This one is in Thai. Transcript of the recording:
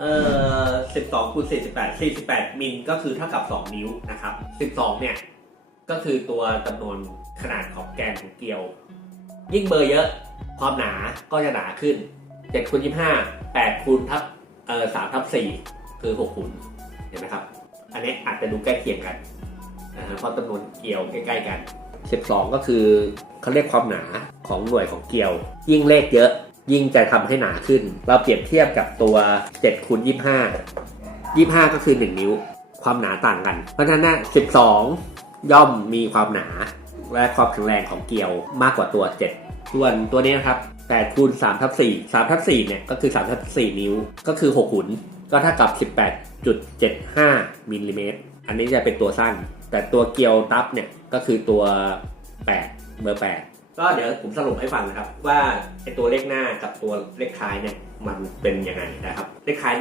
เอ่อ12คูณ48 48มิลก็คือเท่ากับ2นิ้วนะครับ12เนี่ยก็คือตัวจำนวนขนาดของแกนของเกลียว ยิ่งเบอร์เยอะความหนาก็จะหนาขึ้น7คูณ25 8คูณทับเอ่อ3ทับ4คือ6คูณเห็นไหมครับ อันนี้อาจจะดูใกล้เคียงกันนะฮะเพราะจำนวนเกลียวใกล้ๆกัน 12 ก็คือเขาเรียกความหนาของหน่วยของเกลียว ยิ่งเลขเยอะ ยิ่งจะทำให้หนาขึ้น เราเปรียบเทียบกับตัว7คูณ25 25 ก็คือ 1 นิ้ว ความหนาต่างกัน เพราะฉะนั้นนะ12 ย่อมมีความหนา และความแข็งแรงของเกลียวมากกว่าตัว 7 ส่วนตัวนี้นะครับ8คูณ3ทับ4 3ทับ4เนี่ยก็คือ3ทับ4นิ้ว ก็คือ6หุนก็เท่ากับ 18.75มิลลิเมตร อันนี้จะเป็นตัวสั้น แต่ตัวเกลียวตับเนี่ยก็คือตัว 8 เบอร์ 8 ก็เดี๋ยวผมสรุปให้ฟังนะครับว่าไอตัวเลขหน้ากับตัวเลขท้ายเนี่ยมันเป็นยังไงนะครับเลขท้ายนี่ย